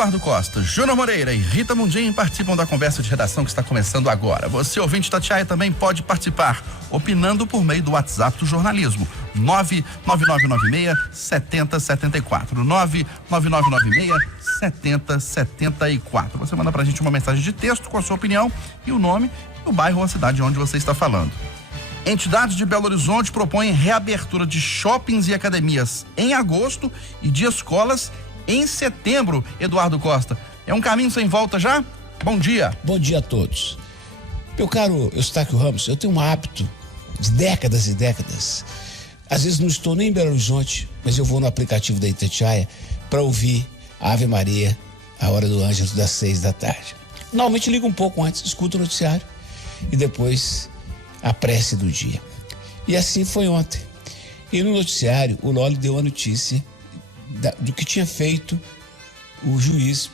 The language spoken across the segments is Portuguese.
Eduardo Costa, Júnior Moreira e Rita Mundim participam da conversa de redação que está começando agora. Você, ouvinte da Itatiaia, também pode participar, opinando por meio do WhatsApp do jornalismo, 99996-7074, 99996-7074. Você manda pra gente uma mensagem de texto com a sua opinião e o nome e o bairro ou a cidade onde você está falando. Entidades de Belo Horizonte propõem reabertura de shoppings e academias em agosto e de escolas em setembro. Eduardo Costa, é um caminho sem volta já? Bom dia. Bom dia a todos. Meu caro Eustáquio Ramos, eu tenho um hábito de décadas e décadas. Às vezes não estou nem em Belo Horizonte, mas eu vou no aplicativo da Itatiaia para ouvir a Ave Maria, a hora do Ângelus, das 6 da tarde. Normalmente ligo um pouco antes, escuto o noticiário e depois a prece do dia. E assim foi ontem. E no noticiário, o Loli deu a notícia do que tinha feito o juiz,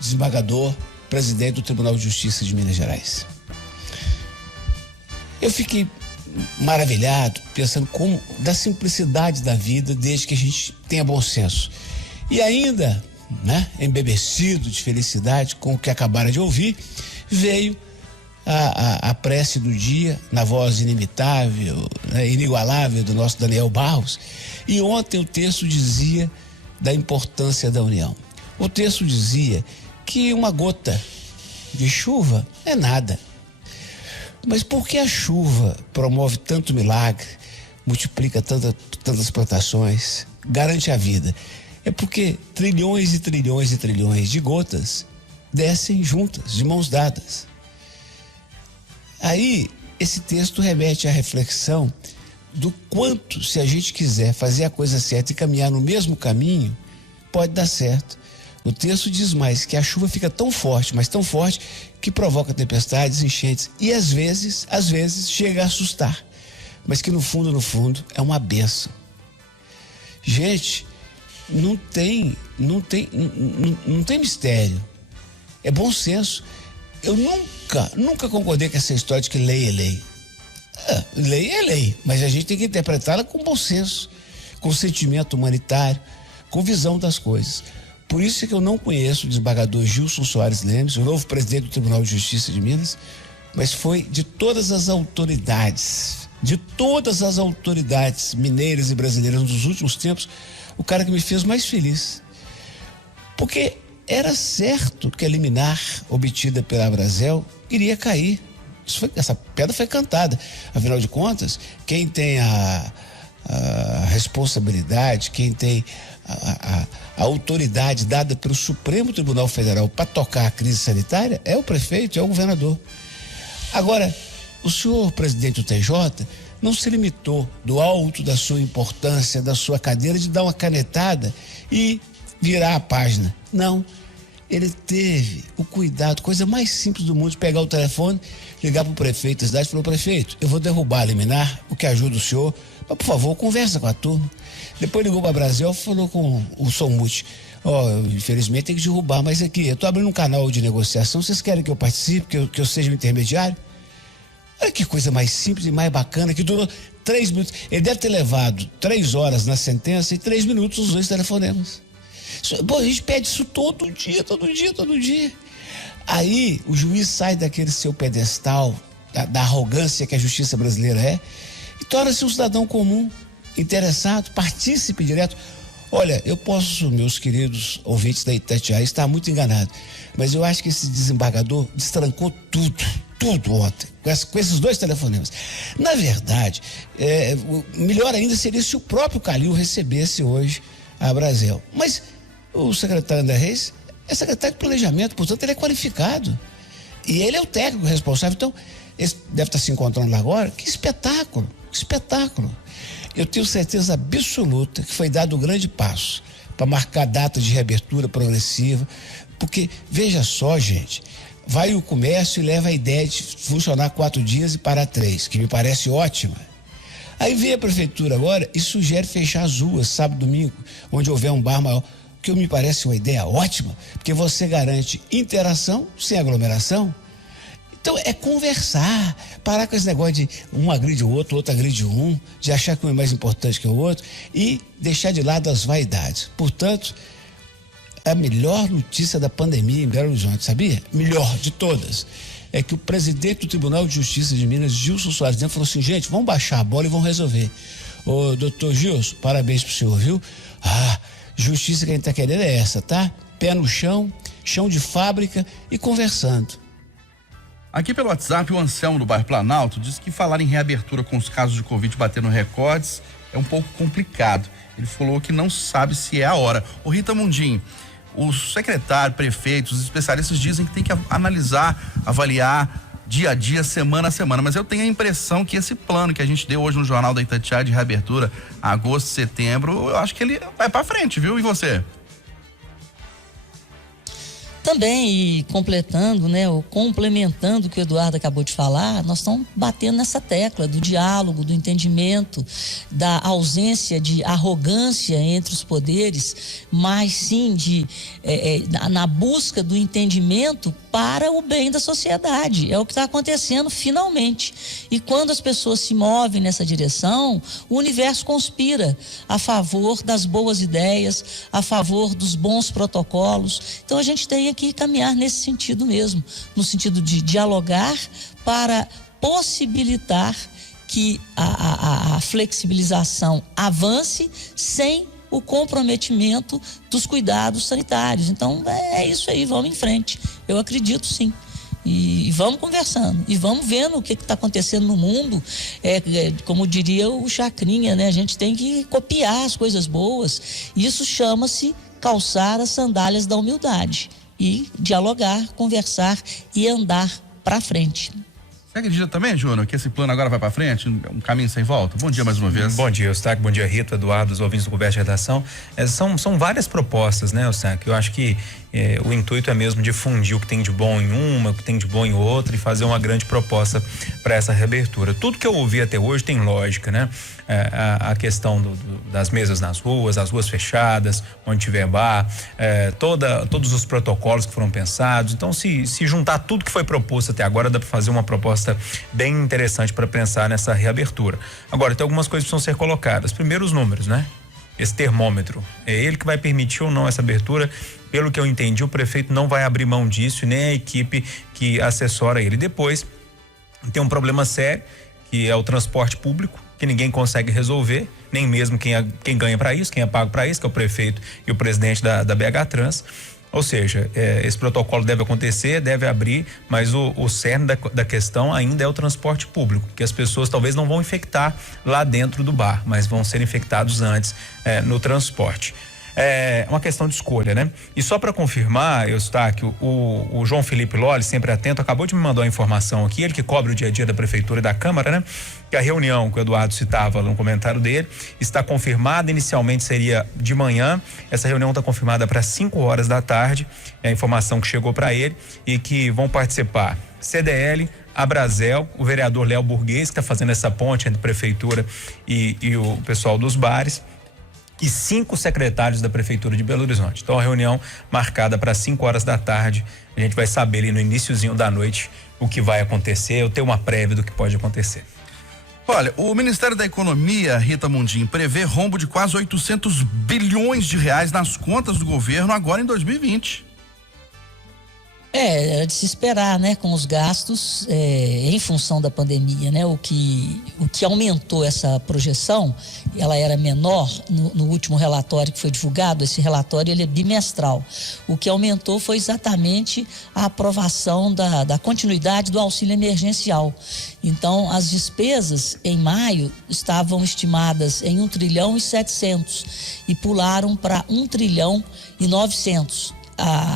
desembargador, presidente do Tribunal de Justiça de Minas Gerais. Eu fiquei maravilhado, pensando como da simplicidade da vida, desde que a gente tenha bom senso. E ainda, embebecido de felicidade com o que acabaram de ouvir, veio a prece do dia, na voz inimitável, inigualável do nosso Daniel Barros. E ontem o texto dizia da importância da união. O texto dizia que uma gota de chuva é nada. Mas por que a chuva promove tanto milagre, multiplica tantas plantações, garante a vida? É porque trilhões e trilhões e trilhões de gotas descem juntas, de mãos dadas. Aí, esse texto remete à reflexão do quanto, se a gente quiser fazer a coisa certa e caminhar no mesmo caminho, pode dar certo. O texto diz mais que a chuva fica tão forte, mas tão forte, que provoca tempestades, enchentes e às vezes chega a assustar, mas que no fundo é uma bênção. Gente, não tem mistério. É bom senso. Eu nunca concordei com essa história de que lei é lei. Lei é lei, mas a gente tem que interpretá-la com bom senso, com sentimento humanitário, com visão das coisas. Por isso é que eu não conheço o desembargador Gilson Soares Lemes, o novo presidente do Tribunal de Justiça de Minas, mas foi de todas as autoridades mineiras e brasileiras dos últimos tempos, o cara que me fez mais feliz. Porque era certo que a liminar obtida pela Abrazel iria cair. Essa pedra foi cantada. Afinal de contas, quem tem a responsabilidade, quem tem a autoridade dada pelo Supremo Tribunal Federal para tocar a crise sanitária é o prefeito, é o governador. Agora, o senhor presidente do TJ não se limitou, do alto da sua importância, da sua cadeira, de dar uma canetada e virar a página. Não. Ele teve o cuidado, coisa mais simples do mundo, de pegar o telefone, ligar para o prefeito da cidade e falou: prefeito, eu vou derrubar a liminar, o que ajuda o senhor, mas por favor, conversa com a turma. Depois ligou para a Brasil, falou com o Somute: infelizmente tem que derrubar, mas aqui, eu estou abrindo um canal de negociação, vocês querem que eu participe, que eu seja o intermediário? Olha que coisa mais simples e mais bacana, que durou 3 minutos. Ele deve ter levado 3 horas na sentença e 3 minutos os 2 telefonemas. Pô, a gente pede isso todo dia. Aí o juiz sai daquele seu pedestal, da arrogância que a justiça brasileira é, e torna-se um cidadão comum, interessado, partícipe direto. Olha, eu posso, meus queridos ouvintes da Itatiaia, estar muito enganado, mas eu acho que esse desembargador destrancou tudo ontem, com esses 2 telefonemas. Na verdade, melhor ainda seria se o próprio Calil recebesse hoje a Abrazel. Mas o secretário André Reis é secretário de planejamento, portanto ele é qualificado. E ele é o técnico responsável. Então, ele deve estar se encontrando lá agora. Que espetáculo! Eu tenho certeza absoluta que foi dado um grande passo para marcar a data de reabertura progressiva, porque, veja só, gente, vai o comércio e leva a ideia de funcionar 4 dias e parar 3, que me parece ótima. Aí vem a prefeitura agora e sugere fechar as ruas, sábado e domingo, onde houver um bar maior, que me parece uma ideia ótima, porque você garante interação sem aglomeração. Então é conversar, parar com esse negócio de um agride o outro agride um, de achar que um é mais importante que o outro e deixar de lado as vaidades. Portanto, a melhor notícia da pandemia em Belo Horizonte, sabia? Melhor de todas. É que o presidente do Tribunal de Justiça de Minas, Gilson Soares, falou assim, gente, vamos baixar a bola e vamos resolver. Ô, doutor Gilson, parabéns pro senhor, viu? Justiça que a gente tá querendo é essa, tá? Pé no chão, chão de fábrica e conversando. Aqui pelo WhatsApp, o Anselmo do bairro Planalto diz que falar em reabertura com os casos de Covid batendo recordes é um pouco complicado. Ele falou que não sabe se é a hora. Ô Rita Mundim, os secretários, prefeitos, os especialistas dizem que tem que analisar, avaliar dia a dia, semana a semana, mas eu tenho a impressão que esse plano que a gente deu hoje no Jornal da Itatiaia de reabertura, agosto, setembro, eu acho que ele vai pra frente, viu? E você? Também, e completando, né, ou complementando o que o Eduardo acabou de falar, nós estamos batendo nessa tecla do diálogo, do entendimento, da ausência de arrogância entre os poderes, mas sim na busca do entendimento para o bem da sociedade. É o que está acontecendo finalmente. E quando as pessoas se movem nessa direção, o universo conspira a favor das boas ideias, a favor dos bons protocolos. Então a gente tem que caminhar nesse sentido mesmo, no sentido de dialogar para possibilitar que a flexibilização avance sem o comprometimento dos cuidados sanitários. Então é isso aí, vamos em frente. Eu acredito sim. E vamos conversando, e vamos vendo o que está acontecendo no mundo. Como diria o Chacrinha, né? A gente tem que copiar as coisas boas. Isso chama-se calçar as sandálias da humildade e dialogar, conversar e andar para frente. Você acredita também, Júnior, que esse plano agora vai para frente, um caminho sem volta? Bom dia mais uma vez. Bom dia, Eustáquio, bom dia, Rita, Eduardo, os ouvintes do Conversa de Redação. São várias propostas, né, Eustáquio? Eu acho que o intuito é mesmo difundir o que tem de bom em uma, o que tem de bom em outra e fazer uma grande proposta para essa reabertura. Tudo que eu ouvi até hoje tem lógica, né? A questão das mesas nas ruas, as ruas fechadas, onde tiver bar, todos os protocolos que foram pensados. Então, se juntar tudo que foi proposto até agora, dá para fazer uma proposta bem interessante para pensar nessa reabertura. Agora, tem algumas coisas que precisam ser colocadas. Primeiro, os números, né? Esse termômetro, é ele que vai permitir ou não essa abertura. Pelo que eu entendi, o prefeito não vai abrir mão disso, nem a equipe que assessora ele. Depois, tem um problema sério, que é o transporte público, que ninguém consegue resolver, nem mesmo quem ganha para isso, quem é pago para isso, que é o prefeito e o presidente da BH Trans. Ou seja, esse protocolo deve acontecer, deve abrir, mas o cerne da questão ainda é o transporte público, que as pessoas talvez não vão infectar lá dentro do bar, mas vão ser infectados antes no transporte. É uma questão de escolha, né? E só para confirmar, Eustáquio, o João Felipe Lolli, sempre atento, acabou de me mandar uma informação aqui, ele que cobre o dia a dia da Prefeitura e da Câmara, né? Que a reunião que o Eduardo citava no comentário dele está confirmada, inicialmente seria de manhã, essa reunião está confirmada para 5 horas da tarde, é a informação que chegou para ele, e que vão participar CDL, Abrazel, o vereador Léo Burguês, que está fazendo essa ponte entre a Prefeitura e o pessoal dos bares, e 5 secretários da Prefeitura de Belo Horizonte. Então, a reunião marcada para 5 horas da tarde. A gente vai saber ali no iniciozinho da noite o que vai acontecer, eu tenho uma prévia do que pode acontecer. Olha, o Ministério da Economia, Rita Mundim, prevê rombo de quase 800 bilhões de reais nas contas do governo agora em 2020. Era de se esperar, né, com os gastos em função da pandemia, né? O que aumentou essa projeção, ela era menor no último relatório que foi divulgado. Esse relatório ele é bimestral. O que aumentou foi exatamente a aprovação da continuidade do auxílio emergencial. Então, as despesas em maio estavam estimadas em 1,7 trilhão e pularam para 1,9 trilhão.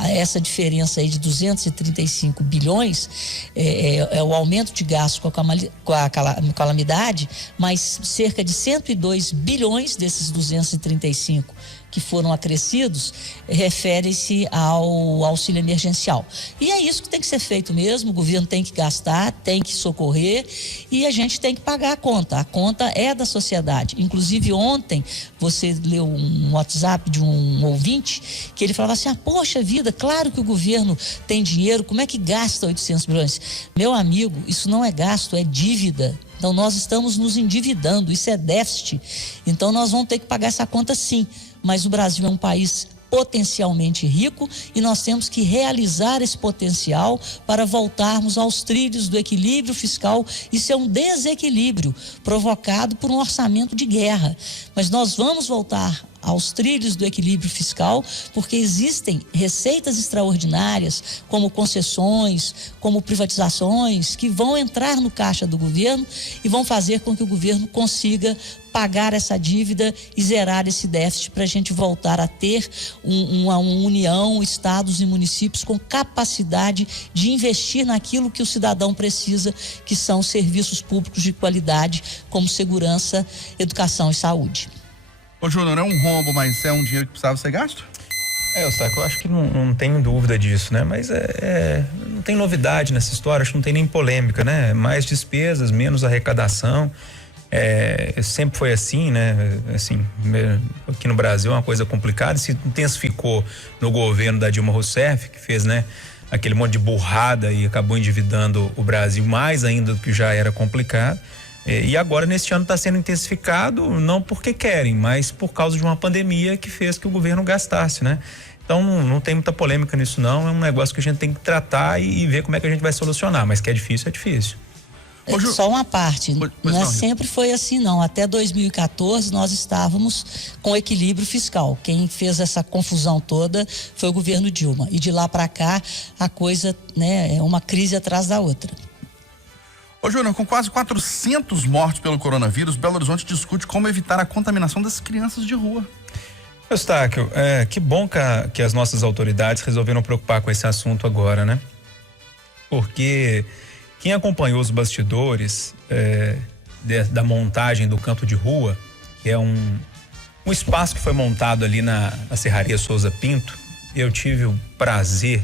Essa diferença aí de 235 bilhões é o aumento de gasto com a calamidade, mas cerca de 102 bilhões desses 235 que foram acrescidos refere-se ao auxílio emergencial. E é isso que tem que ser feito mesmo. O governo tem que gastar, tem que socorrer e a gente tem que pagar a conta. A conta é da sociedade. Inclusive ontem você leu um WhatsApp de um ouvinte que ele falava assim: poxa vida, claro que o governo tem dinheiro, como é que gasta 800 bilhões? Meu amigo, isso não é gasto, é dívida. Então nós estamos nos endividando, isso é déficit. Então nós vamos ter que pagar essa conta sim. Mas o Brasil é um país potencialmente rico e nós temos que realizar esse potencial para voltarmos aos trilhos do equilíbrio fiscal. Isso é um desequilíbrio provocado por um orçamento de guerra, mas nós vamos voltar aos trilhos do equilíbrio fiscal, porque existem receitas extraordinárias, como concessões, como privatizações, que vão entrar no caixa do governo e vão fazer com que o governo consiga pagar essa dívida e zerar esse déficit para a gente voltar a ter uma união, estados e municípios com capacidade de investir naquilo que o cidadão precisa, que são serviços públicos de qualidade, como segurança, educação e saúde. Ô Júnior, é um rombo, mas é um dinheiro que precisava ser gasto? Eustáquio, eu acho que não tenho dúvida disso, né? Mas não tem novidade nessa história, acho que não tem nem polêmica, né? Mais despesas, menos arrecadação. Sempre foi assim, né? Assim, aqui no Brasil é uma coisa complicada, se intensificou no governo da Dilma Rousseff, que fez, né, aquele monte de burrada e acabou endividando o Brasil mais ainda do que já era complicado. E agora, neste ano, está sendo intensificado, não porque querem, mas por causa de uma pandemia que fez que o governo gastasse, né? Então, não tem muita polêmica nisso, não. É um negócio que a gente tem que tratar e ver como é que a gente vai solucionar. Mas que é difícil, é difícil. Só uma parte, não sempre foi assim não, até 2014 nós estávamos com equilíbrio fiscal, quem fez essa confusão toda foi o governo Dilma, e de lá para cá a coisa, né, é uma crise atrás da outra. Ô Júnior, com quase 400 mortos pelo coronavírus, Belo Horizonte discute como evitar a contaminação das crianças de rua. Eustáquio, que bom que as nossas autoridades resolveram preocupar com esse assunto agora, né? Porque quem acompanhou os bastidores da montagem do canto de rua, que é um espaço que foi montado ali na Serraria Souza Pinto, eu tive o prazer,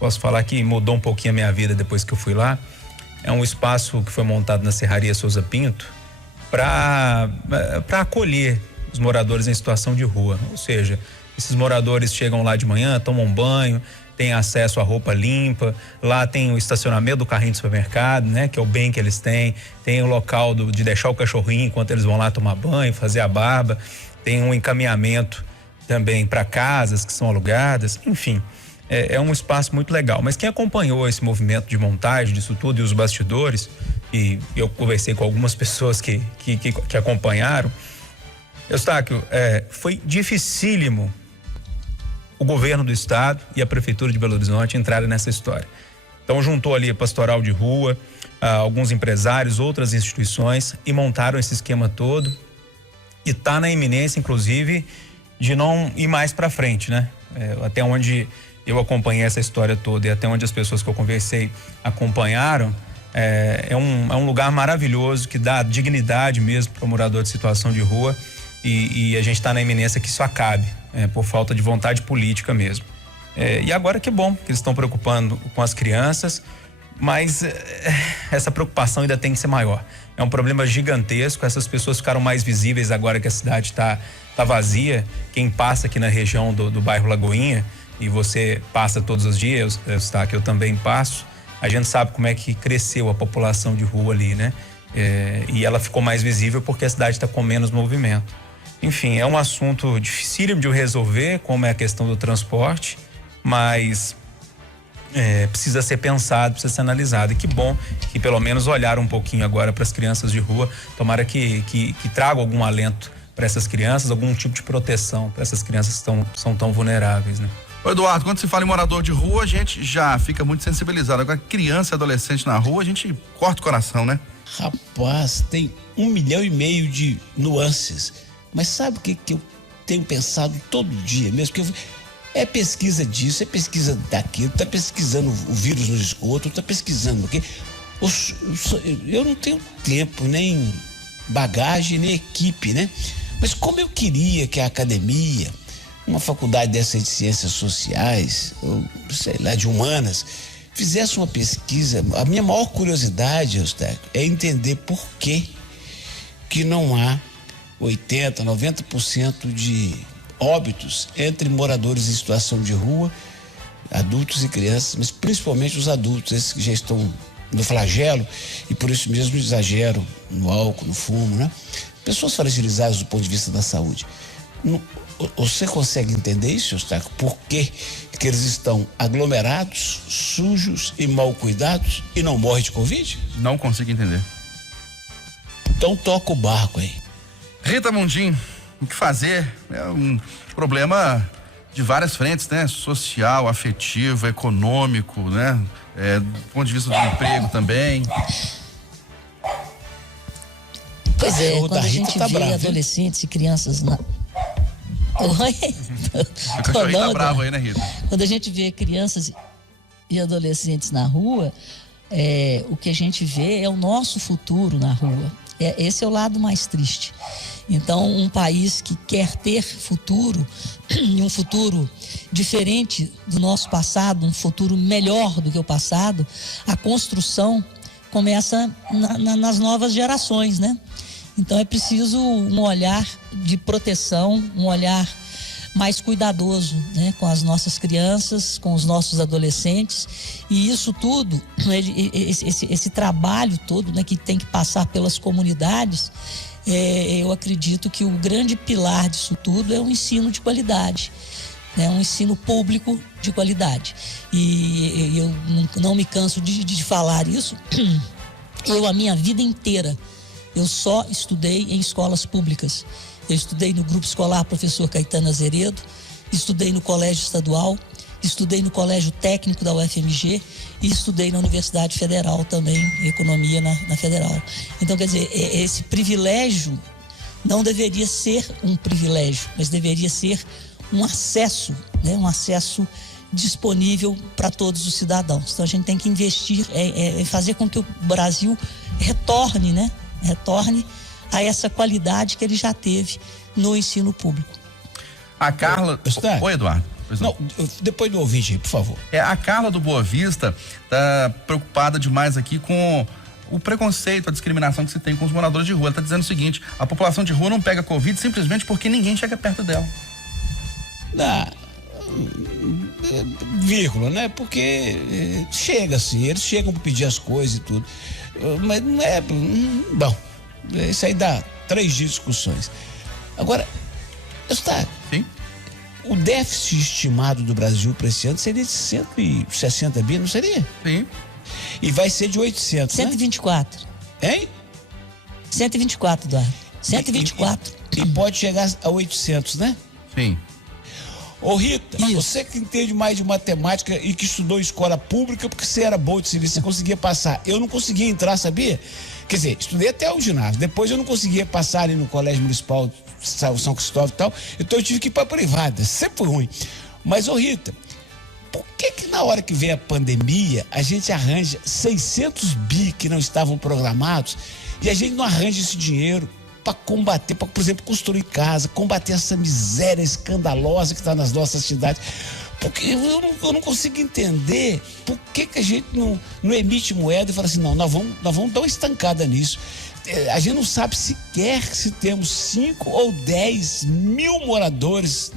posso falar que mudou um pouquinho a minha vida depois que eu fui lá. É um espaço que foi montado na Serraria Souza Pinto para acolher os moradores em situação de rua. Ou seja, esses moradores chegam lá de manhã, tomam banho, têm acesso à roupa limpa, lá tem o estacionamento do carrinho de supermercado, né? Que é o bem que eles têm, tem o local de deixar o cachorrinho enquanto eles vão lá tomar banho, fazer a barba, tem um encaminhamento também para casas que são alugadas, enfim. É um espaço muito legal, mas quem acompanhou esse movimento de montagem disso tudo e os bastidores, e eu conversei com algumas pessoas que acompanharam, Eustáquio, foi dificílimo o governo do estado e a prefeitura de Belo Horizonte entrarem nessa história. Então juntou ali a pastoral de rua, alguns empresários, outras instituições e montaram esse esquema todo e tá na iminência, inclusive, de não ir mais para frente, né? Até onde eu acompanhei essa história toda e até onde as pessoas que eu conversei acompanharam, é um lugar maravilhoso que dá dignidade mesmo para o morador de situação de rua e a gente está na iminência que isso acabe, por falta de vontade política mesmo. E agora que bom que eles estão preocupando com as crianças, mas essa preocupação ainda tem que ser maior. É um problema gigantesco, essas pessoas ficaram mais visíveis agora que a cidade está vazia. Quem passa aqui na região do bairro Lagoinha, e você passa todos os dias, que eu também passo, a gente sabe como é que cresceu a população de rua ali, né? E ela ficou mais visível porque a cidade está com menos movimento. Enfim, é um assunto dificílimo de resolver, como é a questão do transporte, mas precisa ser pensado, precisa ser analisado. E que bom que pelo menos olharam um pouquinho agora para as crianças de rua. Tomara que traga algum alento para essas crianças, algum tipo de proteção para essas crianças que são tão vulneráveis, né? Ô Eduardo, quando se fala em morador de rua, a gente já fica muito sensibilizado. Agora, criança e adolescente na rua, a gente corta o coração, né? Rapaz, tem 1,5 milhão de nuances. Mas sabe o que eu tenho pensado todo dia mesmo? Que é pesquisa disso, é pesquisa daquilo, tá pesquisando o vírus no esgoto, tá pesquisando o quê? Eu não tenho tempo, nem bagagem, nem equipe, né? Mas como eu queria que a academia, uma faculdade dessas de ciências sociais, ou sei lá, de humanas, fizesse uma pesquisa. A minha maior curiosidade, Eustáquio, é entender por que não há 80%, 90% de óbitos entre moradores em situação de rua, adultos e crianças, mas principalmente os adultos, esses que já estão no flagelo e por isso mesmo exageram no álcool, no fumo, né? Pessoas fragilizadas do ponto de vista da saúde. Você consegue entender isso, Eustáquio? Por que eles estão aglomerados, sujos e mal cuidados e não morrem de Covid? Não consigo entender. Então toca o barco aí. Rita Mundim, o que fazer? É um problema de várias frentes, né? Social, afetivo, econômico, né? Do ponto de vista do emprego também. Pois é, Cachorro quando da a Rita gente tá vê bravo, hein? adolescentes e crianças na... Oi? O cachorrinho tá bravo aí, né, Rita? Quando a gente vê crianças e adolescentes na rua, o que a gente vê é o nosso futuro na rua. Esse é o lado mais triste. Então, um país que quer ter futuro, e um futuro diferente do nosso passado, um futuro melhor do que o passado, a construção começa nas novas gerações, né? Então é preciso um olhar de proteção, um olhar mais cuidadoso, né, com as nossas crianças, com os nossos adolescentes, e isso tudo, esse trabalho todo, né, que tem que passar pelas comunidades, eu acredito que o grande pilar disso tudo é o ensino de qualidade, né, um ensino público de qualidade. E eu não me canso de falar isso. A minha vida inteira, eu só estudei em escolas públicas. Eu estudei no Grupo Escolar Professor Caetano Azeredo, estudei no Colégio Estadual, estudei no Colégio Técnico da UFMG e estudei na Universidade Federal também, Economia na Federal. Então, quer dizer, esse privilégio não deveria ser um privilégio, mas deveria ser um acesso, né? Um acesso disponível para todos os cidadãos. Então, a gente tem que investir, fazer com que o Brasil retorne, né? Retorne a essa qualidade que ele já teve no ensino público. A Carla... Oi, Eduardo. Não, depois do ouvinte, por favor. A Carla do Boa Vista tá preocupada demais aqui com o preconceito, a discriminação que se tem com os moradores de rua. Ela tá dizendo o seguinte: a população de rua não pega Covid simplesmente porque ninguém chega perto dela. Vírgula, né? Porque chega-se, eles chegam para pedir as coisas e tudo. Mas não é... Bom, isso aí dá 3 dias de discussões. Agora, Sim. O déficit estimado do Brasil para esse ano seria de 160 bi, não seria? Sim. E vai ser de 800, 124. Né? Hein? 124, Eduardo. 124. E pode chegar a 800, né? Sim. Ô Rita, Isso. Você que entende mais de matemática e que estudou em escola pública, porque você era boa de serviço, você conseguia passar. Eu não conseguia entrar, sabia? Quer dizer, estudei até o ginásio. Depois eu não conseguia passar ali no Colégio Municipal São Cristóvão e tal. Então eu tive que ir para privada. Sempre foi ruim. Mas, ô Rita, por que na hora que vem a pandemia, a gente arranja 600 bi que não estavam programados e a gente não arranja esse dinheiro para combater, para, por exemplo, construir casa, combater essa miséria escandalosa que está nas nossas cidades? Porque eu não consigo entender por que a gente não emite moeda e fala assim, não, nós vamos dar uma estancada nisso. A gente não sabe sequer se temos 5 ou 10 mil moradores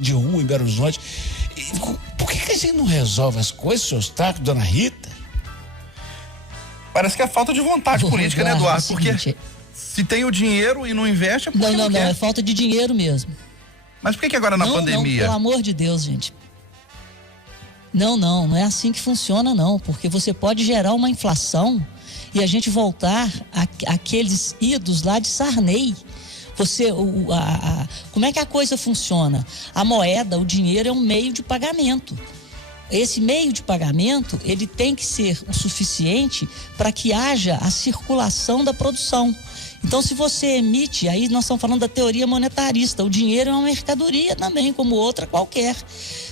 de rua em Belo Horizonte. Por que a gente não resolve as coisas, seu Eustáquio, dona Rita? Parece que é falta de vontade política, né, Eduardo? É o seguinte, porque se tem o dinheiro e não investe, é porque não, quer. é falta de dinheiro mesmo. Mas por que agora na pandemia? Não, pelo amor de Deus, gente. Não é assim que funciona, não. Porque você pode gerar uma inflação e a gente voltar àqueles idos lá de Sarney. Como é que a coisa funciona? A moeda, o dinheiro é um meio de pagamento. Esse meio de pagamento, ele tem que ser o suficiente para que haja a circulação da produção. Então, se você emite, aí nós estamos falando da teoria monetarista, o dinheiro é uma mercadoria também, como outra qualquer.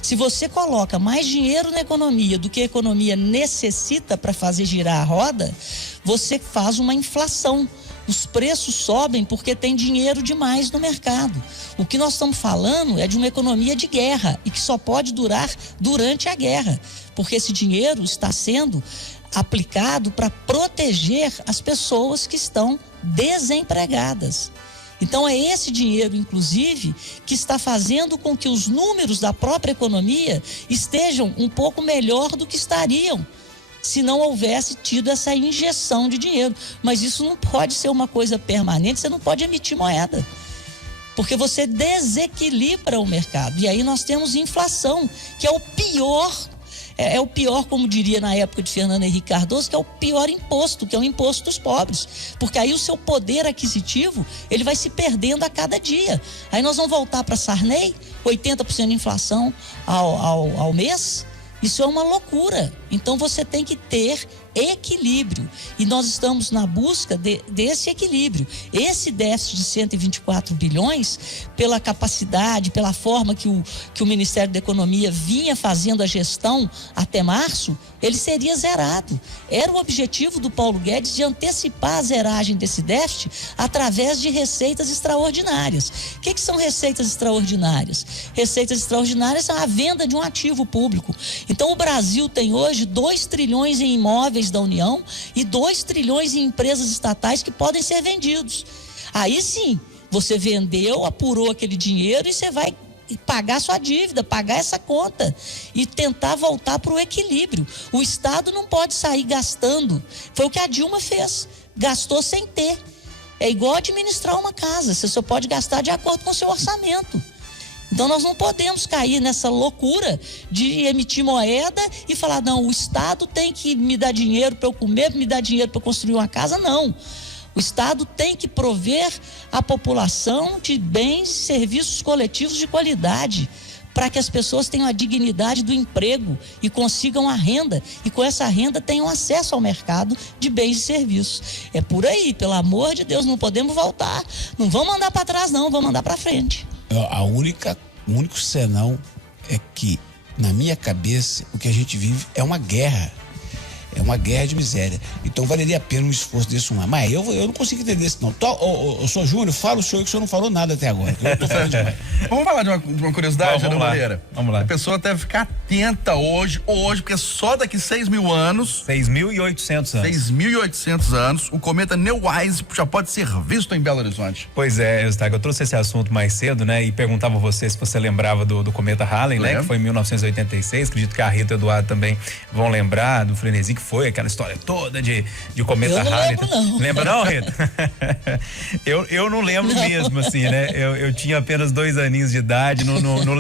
Se você coloca mais dinheiro na economia do que a economia necessita para fazer girar a roda, você faz uma inflação. Os preços sobem porque tem dinheiro demais no mercado. O que nós estamos falando é de uma economia de guerra e que só pode durar durante a guerra, porque esse dinheiro está sendo aplicado para proteger as pessoas que estão desempregadas. Então é esse dinheiro, inclusive, que está fazendo com que os números da própria economia estejam um pouco melhor do que estariam se não houvesse tido essa injeção de dinheiro. Mas isso não pode ser uma coisa permanente, você não pode emitir moeda. porque você desequilibra o mercado. E aí nós temos inflação, que é o pior. É o pior, como diria na época de Fernando Henrique Cardoso, que é o pior imposto, que é o imposto dos pobres. Porque aí o seu poder aquisitivo, ele vai se perdendo a cada dia. Aí nós vamos voltar para Sarney, 80% de inflação ao mês. Isso é uma loucura. Então você tem que ter equilíbrio. E nós estamos na busca desse equilíbrio. Esse déficit de 124 bilhões, pela capacidade, pela forma que o Ministério da Economia vinha fazendo a gestão até março, ele seria zerado. Era o objetivo do Paulo Guedes de antecipar a zeragem desse déficit através de receitas extraordinárias. O que são receitas extraordinárias? Receitas extraordinárias são a venda de um ativo público. Então o Brasil tem hoje 2 trilhões em imóveis da União e 2 trilhões em empresas estatais que podem ser vendidos. Aí sim, você vendeu, apurou aquele dinheiro e você vai pagar sua dívida, pagar essa conta e tentar voltar para o equilíbrio. O Estado não pode sair gastando. Foi o que a Dilma fez, gastou sem ter. É igual administrar uma casa, você só pode gastar de acordo com o seu orçamento. Então nós não podemos cair nessa loucura de emitir moeda e falar, não, o Estado tem que me dar dinheiro para eu comer, me dar dinheiro para construir uma casa. Não. O Estado tem que prover a população de bens e serviços coletivos de qualidade, para que as pessoas tenham a dignidade do emprego e consigam a renda, e com essa renda tenham acesso ao mercado de bens e serviços. É por aí, pelo amor de Deus, não podemos voltar. Não vamos andar para trás, não, vamos andar para frente. O único senão é que, na minha cabeça, o que a gente vive é uma guerra. É uma guerra de miséria. Então valeria a pena um esforço desse um ano. Mas eu não consigo entender isso, não. Eu sou Júnior, fala o senhor que o senhor não falou nada até agora. Eu tô falando demais. Vamos falar de uma curiosidade, vamos lá. Moreira? Vamos lá. A pessoa deve ficar atenta hoje, porque só daqui 6.000 anos. 6.800 anos. 6.800 anos, o cometa Neowise já pode ser visto em Belo Horizonte. Pois é, Eustáquio, eu trouxe esse assunto mais cedo, né? E perguntava a você se você lembrava do cometa Halley, né? Que foi em 1986. Acredito que a Rita e o Eduardo também vão lembrar do frenesi que foi aquela história toda de cometa Halley. Eu não lembro, não. Lembra não, Rita? eu não lembro mesmo, assim, né? Eu tinha apenas 2 aninhos de idade, não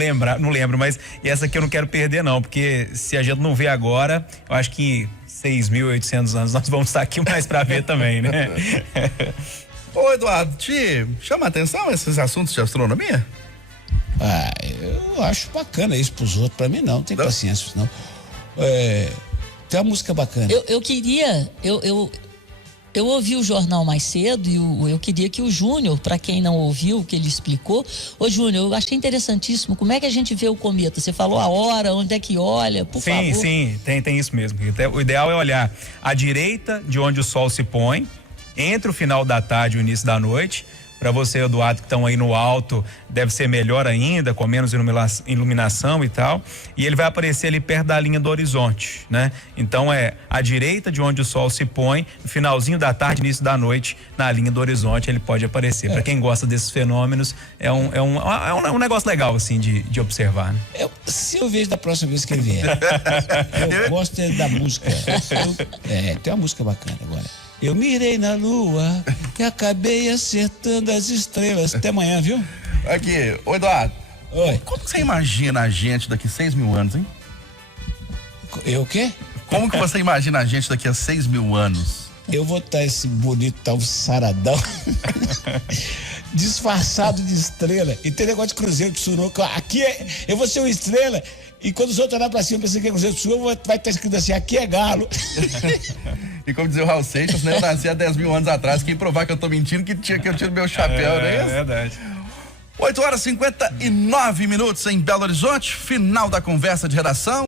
lembro, mas essa aqui eu não quero perder, não, porque se a gente não vê agora, eu acho que 6.800 anos nós vamos estar aqui mais pra ver também, né? Ô, Eduardo, te chama a atenção esses assuntos de astronomia? Eu acho bacana isso pros outros, pra mim não tem paciência, não. Tem uma música bacana. Eu queria, eu ouvi o jornal mais cedo e eu queria que o Júnior, para quem não ouviu o que ele explicou, ô Júnior, eu achei interessantíssimo, como é que a gente vê o cometa? Você falou a hora, onde é que olha, por favor. Sim, tem isso mesmo. O ideal é olhar à direita de onde o sol se põe, entre o final da tarde e o início da noite. Para você, Eduardo, que estão aí no alto, deve ser melhor ainda, com menos iluminação e tal. E ele vai aparecer ali perto da linha do horizonte, né? Então é à direita de onde o sol se põe, no finalzinho da tarde, início da noite, na linha do horizonte ele pode aparecer. Para quem gosta desses fenômenos, é um negócio legal, assim, de observar, né? Se eu vejo da próxima vez que ele vier. Eu gosto da música. Tem uma música bacana agora. Eu mirei na lua e acabei acertando as estrelas. Até amanhã, viu? Aqui, ô Eduardo. Oi. Como que você imagina a gente daqui 6.000 anos, hein? Eu o quê? Como que você imagina a gente daqui a 6.000 anos? Eu vou estar esse bonito tal saradão disfarçado de estrela. E tem negócio de cruzeiro de suruca. Aqui eu vou ser uma estrela. E quando os outros olharem pra cima, pensam que é cruzeiro de suruca, vai estar escrito assim, aqui é galo. E como dizia o Raul Seixas, né? Eu nasci há 10.000 anos atrás. Quem provar que eu tô mentindo, que eu tiro meu chapéu, né? É verdade. 8h59 em Belo Horizonte, final da conversa de redação.